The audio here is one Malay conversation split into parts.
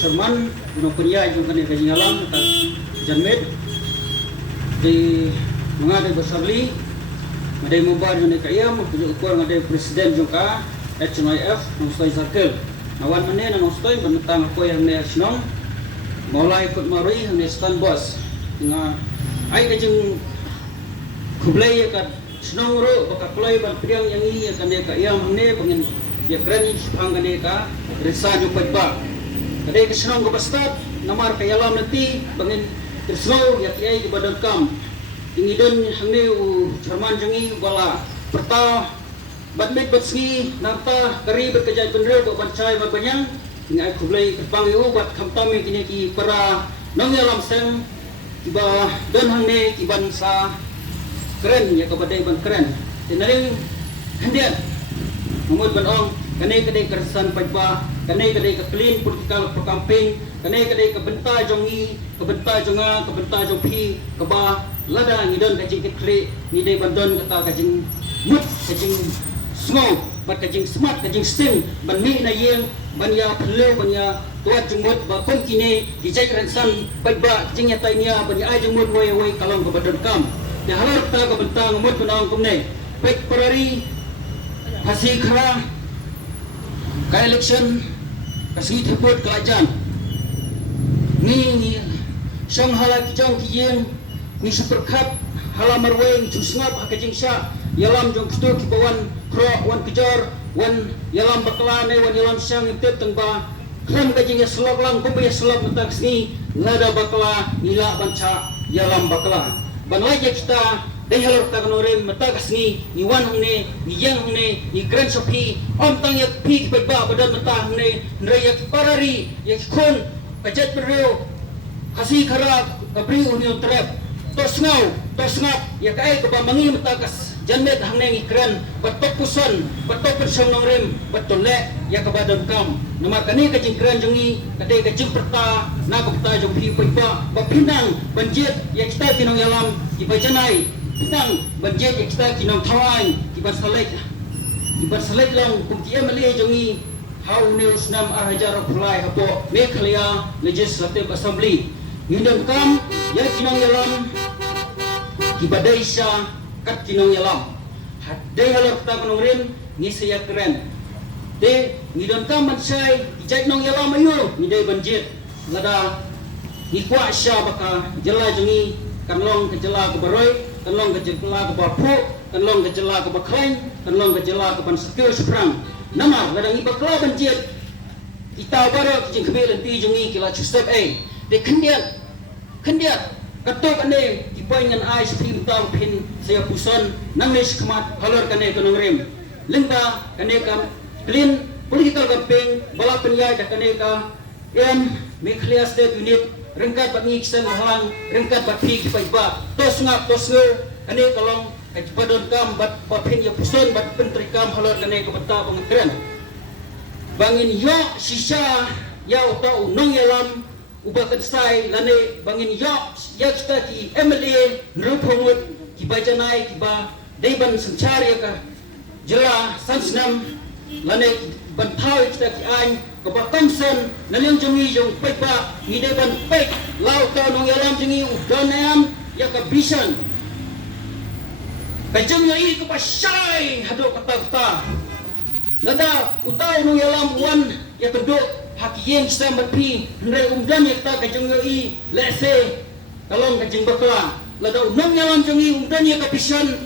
Sherman guna pria yung kanil kanyalang at Janmed di mga bersabli maday mobile yung kayam ukur ngaday presiden yung ka HMIF ng stay circle nawan manin ang stay banatang ako yung national mulai ikut marui ang stand boss nga ay kajing kublay ka senong ro baka kulay ban priang yang iya kane ka iyam ne pangin ya kren ang kane ka resa jo pagba kade ka senong ko bastat namar ka yalam nanti pangin tersenong ya kiai di badan kam ingidon hangne u Jerman jangi wala perta badmit batsi nata kari berkejai bener ko bancai mabanyang ngai kublay kapang yu bat kamtami kini ki para nong yalam sen tiba don hangne kiban sa keren ya kepada ban keren tenaring hendian umud ban ong kanai kadai kersan pajba kanai kadai ke clean political per campaign kanai kadai ke benta jongi ke benta jonga ke benta jopi ke ba lada ngidon kajing kekle ngidai bandon kata kajing mut kajing snow bat kajing smart kajing sting ban mi na yeng ban ya phlo ban ya tuat jengmut ba kon kini dijai kersan pajba kajing ya tainia ban ya jengmut wai wai kalong ke badan kam ya halar ta ka bentang umut penang kumne baik perari hasi khara ka election kasih teput kelajan ni syang hala kijang kijeng ni super cup hala marweng jusngap hakajing sya yalam jong kustu kibawan kro wan kejar wan yalam baklane wan yalam syang intip tengba kram kajing ya selok lang kumbe ya selok mentak sini lada bakla nila banca yalam bakla banway kita dai halor ta kanorim mata kasni ni wan hungne ni yang hungne ni grand shopi om tang yak pi ba badan mata hungne nrayak parari yak khon kajat peryo kasi khara kabri union trap tosngap yak ai ka mangi mata kas janmet hangne ni kran batok puson batok persang nongrim batole yak badan kam nama kani kajing kran jongi kadai kajing perta na kapta jong pi ba bapinang banjit yak kita tinong yalam ibajanai pinang banjit yak kita kinong thawai iban salek long kumti emali jongi how news nam arhajar apply hapo Meghalaya Legislative Assembly ngindon kam yak kinong yalam ibadai sya kat kinong yalam hadai halor ta kanongrin ni saya keren de ngidon kam mansai ijai nong yalam ayo ni dai banjit lada ni kwa sya baka jela jongi kanlong ke jela ke baroy kanlong ke jela ke bapu kanlong ke jela ke baklain kanlong ke jela ke ban sekil seprang nama lada ngi bakla banjit kita baro kijing kebel nanti jongi kila step a de kendiat katok ane kipai ngan ai stream tang pin saya puson nangis kemat halor kane kanongrim lengka kane kam clean political campaign bala penyai dah kane ka Meghalaya State Unit rengkat bat ngi kisah halang rengkat bat pi kipai ba tosngap kane kalong padon kam bat papin ya puson bat pentri kam halor kane ka beta pengkeren bangin yo sisa ya utau nong yalam ubakan sai lane bangin yok yak kita ki MLA nrupomut ki bajanai ki ba deiban sanchar ya ka jela sansnam lane banthau kita ki ain ka ba kamsan nalyang jongi jong pekba ni deiban pek lau ta nong yalam jongi udanam ya ka bisan ka jong yai ka pa sai hado kata nada utau nong yalam wan ya kedok haki yang kita berpi hendai umdan yang kita kajeng yoi lese kalong kajeng bakla lada unang yalam jongi umdan yang kapisan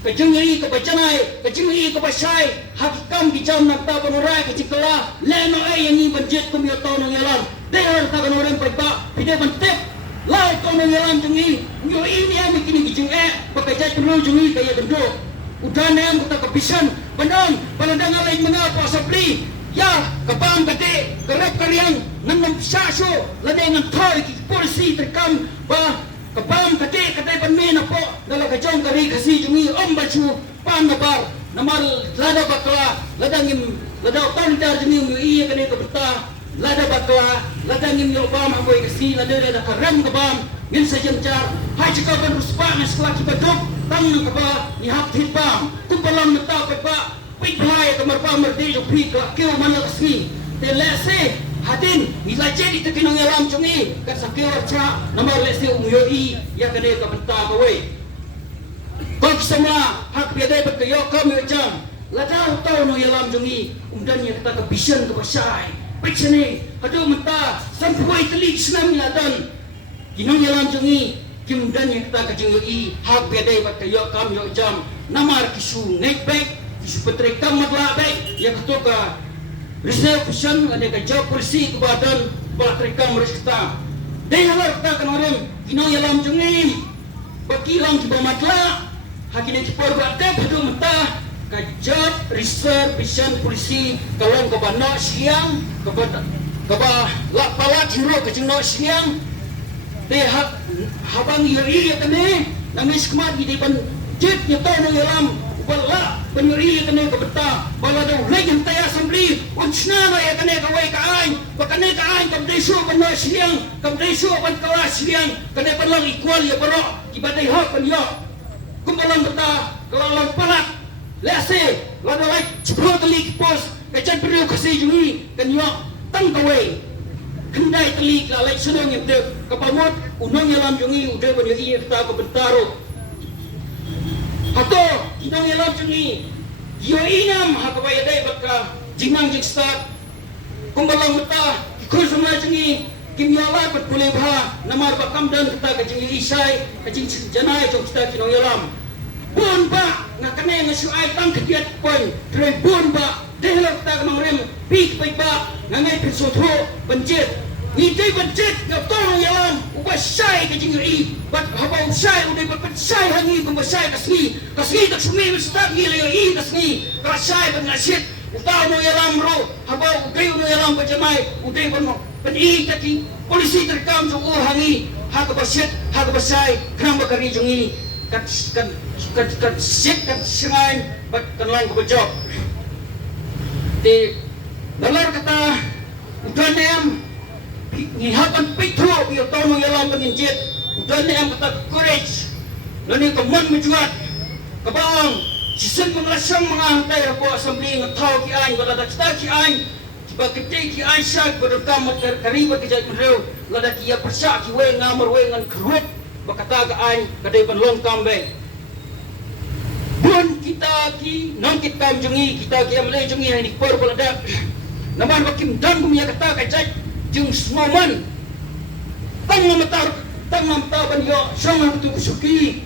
kajeng yoi kapacanai kajeng yoi kapasai haki kam kijam nakta panorai kajeng kala leno ay yang i banjit kumyoto nang yalam dehar ta kanoren pagba pide bantep lai ko nang yalam jongi yoi ni ami kini kajeng pakajat perlu jongi kaya dendo udan yang kita kapisan bandang palandang alay mga pasapli ya kapam kate kerap kalian nang sasyo ladai ngan thoi ki polisi terkam ba kapam kate panmena po dala kajong kari kasi jungi ombachu pangabar namal lada bakla ladangim lada pantar jungi iya kane kaberta lada bakla ladangim yo bam amoy kasi lada karam kabam ngin sa jancar hai chika ban ruspa ngas laki badok tang nang kaba ni hap hit bam kumpalam nata kaba Pik bahaya kamar pamer di jo pik kyo mana kasni te lese Hatin nilai jadi terkinong yalam cungi kat sakit warca nomor lesi umyoi ya kene ka benta kawe kok semua hak biadai berkayo kami jam ladau tau no yalam cungi umdan yang kita kebisan ke pasai pecene aduh menta sampai telik senam ladan kinong yalam cungi kimdan yang kita kejungi hak biadai berkayo kami jam namar kisu ngekbek kisu petrik kamar labek ya ketuka Risau pesan ada kerja polisi kebadan batrika mereka. Dia halar kita kemarin kinong yalam jungim bakilang kiba matla hakine kipor berada pada mentah kerja risau pesan polisi kawan kebana siang kepada lapalat hero kejengno siang dia habang yuri ya kene nangis kemat di depan jet nyata yalam wala penyuri kene ke beta bala do legen taya assembly unsna no ya kene ka wai ka ai bakane ka ai kam desu bana siang kam desu ban kelas siang kene pelang equal ya baro ibadai hak pen yo kumbalang beta kelalang palat lese lada lai cipro teli pos kacan perlu kasih jungi kan yo tang ka wai kendai teli la lai sunong yep kapamot unong yalam jungi ude ban yo iya ta ka bentaro Hato, kita ngelam cungi, yo inam hakabaya day baka jingang jikstat, kumbalang mata, ikut semua cungi, kimyala pat pulih bah, namar bakam dan kita kajing isai, kajing janai jom kita kinong yalam. Bun ba, ngakane ngasuai tang kediat poin, terus bun ba, dehlak kita kemang rem, pik baik ba, ngangai pensotro, pencet. Nidai bencet ngatong yalam ubah syai ke jingri bat habau syai udai bat syai hangi kumba syai kasni tak sumi mesti gila i kasni kalau syai ban ngasit utau no yalam ro habau udai no yalam bajamai udai ban peni kaki polisi terkam jo hangi hak basit hak basai kram bakari jungi kat sit kat sengai bat kanlang kebajok di dalar kata udah nem ngihapan pitro biyo tono yalam penginjit udah yang kata courage lani keman menjuat kebawang sisun mengelasang mengantai rapo assembly ngetau ki ain balada kita ki ain kiba kete ki ain syak berdekam karibat kejat menreu lada kia persak ki we ngamar we ngan keruat bakata ka ain kadai penlong kambe bun kita ki nangkit kam jungi kita ki amle jungi hai nikpor balada naman bakim dan bumia kata kajat jung semoman tang mata ban yo song tu suki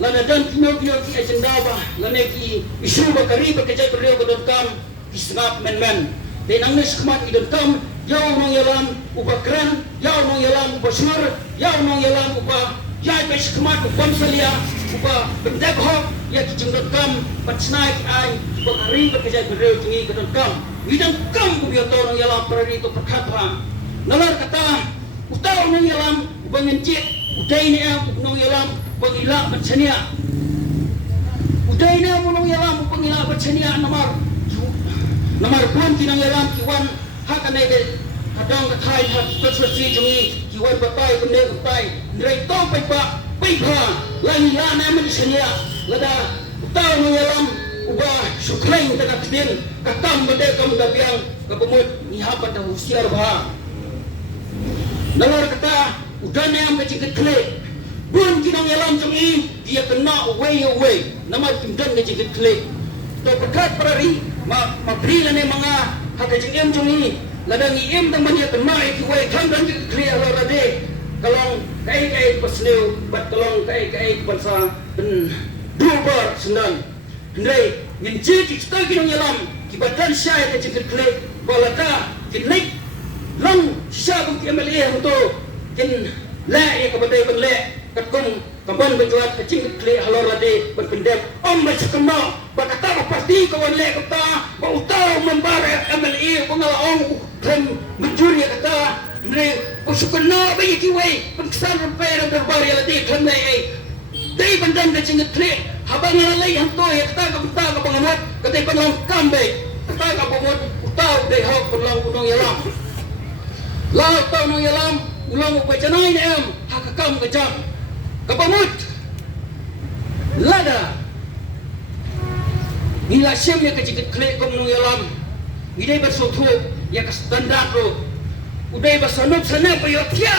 lana dan kino ki agenda ba lana ki isu bakari bekerja beliau kedokam kisnap men dan angnes kemat idokam yau nong yalam ubakran yau nong yalam ubasur yau nong yalam uba yai pes kemat ubam salia uba bendek hok ya ki jengdokam patsnai ai bakari bekerja beliau tinggi kedokam widang kam ku biyo nong yalam perari to perkata nalar kata utau nong yalam ubangencit udai ni am nong yalam pangila bersania udai ni am nong yalam pangila bersania namar pun kinang yalam kiwan hakane de kadang katai hak persuasi jungi kiwan batai bende batai ndrai to pai pa lani lana bersania lada utau nong yalam ubah syukrain tak tin katam bende kam dabiang kapumut ni hapat dah usiar bah nalar kata udah yang kecil klik bun kinong yalam jungi dia kena away nama kimdan kecil klik to pekat perari ma beri lane mga hakajing em jungi ladang em tang banyak kena ikway kan dan klik ala rade kalong kai pasneu bat kalong kai bangsa ben dubar senang ndai nginci kita kinong yalam kibatan syai kecil klik balata kinik long siya kung MLA untuk kin la ya kabadai ban la katkum kaban berjuat kecing kle halorade berpendek om bercakap bakata parti kawan le kata ba utau membara MLA pengalaong kan mencuri kata ne usukna ba yikiway pagsan repairan berbari alade kan nei dai bandan kecing kle habang lalai hanto ya kata ka pangamot kata panlang kambe kata ka pamot utau dai hok panlang unong yalam laut tau nong yalam ulang upajanai ni am hakakam kejam kapamut lada nila syam ya kecik klik kom nong yalam idai bersotu ya ke standar ro uday basanop sana payotia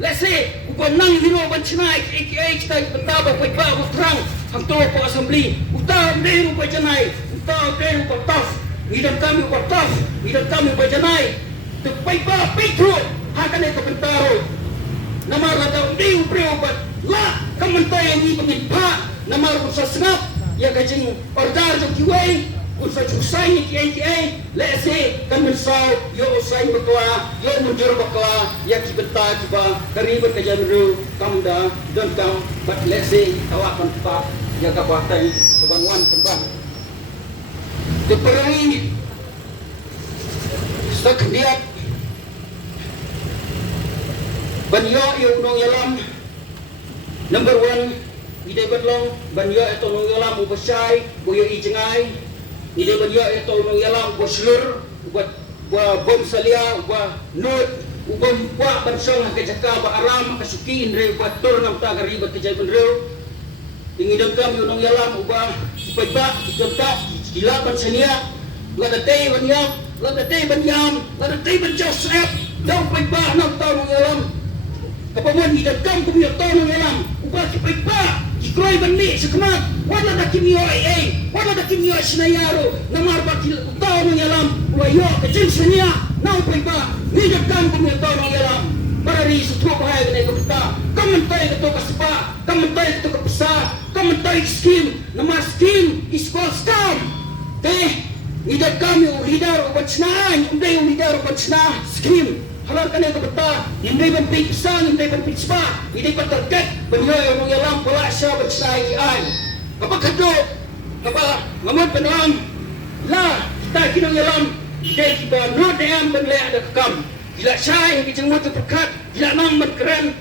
lese ubanang hiro banchnai kita betaba paiba utrang hangto po assembly uta uday ru bajanai uta uday ru pataf ngidam kami pataf ngidam kami bajanai tu paiba pitru hakane ko pentaro namara daw uday upreo bat la kamantay ang ibangin pa namara ko sa snap ya kajing ordar jo kiway usai usai ni kiai lese kan mensau yo usai bakla yo munjur bakla ya kibenta kiba karibat kajan ru kamda don kam bat lese tawakan pa ya kabuatan kebanguan tembang diperangi sakdiat banyo yo nong yalam number 1 ide batlong banyo ito nong yalam ubasay buyo ijengai ide banyo ito nong yalam boslur buat bom salia buat nut ubom buat bansong kajaka ba aram kasukiin re buat tur nam ta garibat kajay benreu ingidam kami nong yalam ubah paiba idomta dilaban sania ladatay banyam ladatay banjosep daw paiba nam ta nong yalam kapaman idagkam kumiyot ta nong yalam ubah paiba ikroy banli sakamat wala da kimyo ay wala da kimyo sinayaro namar bakil utaw ng yalam ulayo kajin sanya naw paiba idagkam kumiyot ta nong yalam marari sa tuwa bahay ganay kapita kamantay ka to kaspa kamantay ka to kapasa kamantay skim nama skim iskol scam idagkam kami ulidar ubatsnaan unday ulidar ubatsna skim halar kanay kapita hindi ban pikisan hindi ban pitspa hindi ban target banyoy nung yalang pala siya batsna ikian kapag kado kapag ngamot panuam la kita kinong yalang kita kiba no dayam banlay ada kam gila siya hindi siyang moto perkat gila nang magkeren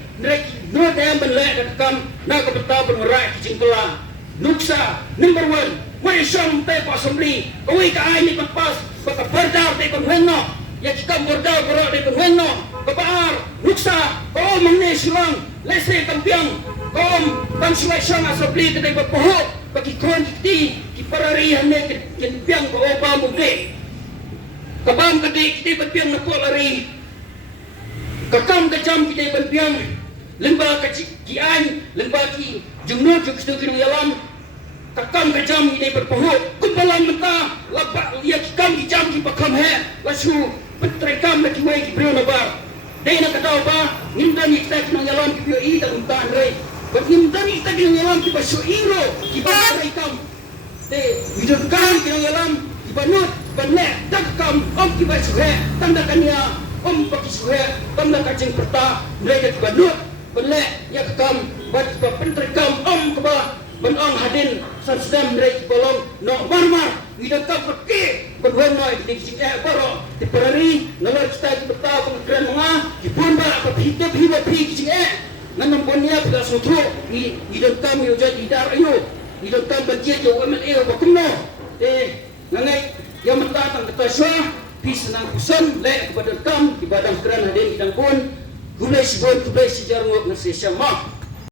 no dayam banlay ada kam na kapita banwaray kijing pala nuksa number 1 may siyang tayo pa assembly kaway kaay ni pagpas baka bardar tayo pangwenno ya kikam bardar baro tayo pangwenno kapaar nuksa kaom mangne silang lese kampiang kaom tansulay siyang assembly tayo pagpaho pagkikon kiti kipararihan na kinpiang kaoba mugli kabam kati kiti pagpiang na polari kakam kajam kiti pagpiang lemba kacikian lemba ki jumno jukistu kinong yalam kakam kajam ini berpohon kumbalan mata lapa lihat kam di jam di pakam he lasu petrekam lagi mai di brio nabar dai nak tahu ba nimdan kita kinong yalam ki bio i dan untan rei bat nimdan kita kinong yalam ki basu iro ki ba rei kam de hidup kam kinong yalam ki banut banne takam om ki basu he tanda kania om pakis he tanda kacing perta mereka ki banut banne ya kam bat pentrekam om keba benong hadin sansdam rek bolong no marmar hidup ka pergi berwenoi di sini baro di perari nalor kita di betah pengkeren mga di bunda hidup di sini nanam bonia pada sutro hidup kami ujar di dar ayo hidup kami bagian jo MLA bakumno nangai yang mendatang kata syah pis nang kusan le kepada kam di badan keren hadin hidang pun gulai sibon gulai sejarah ngok nasi syamah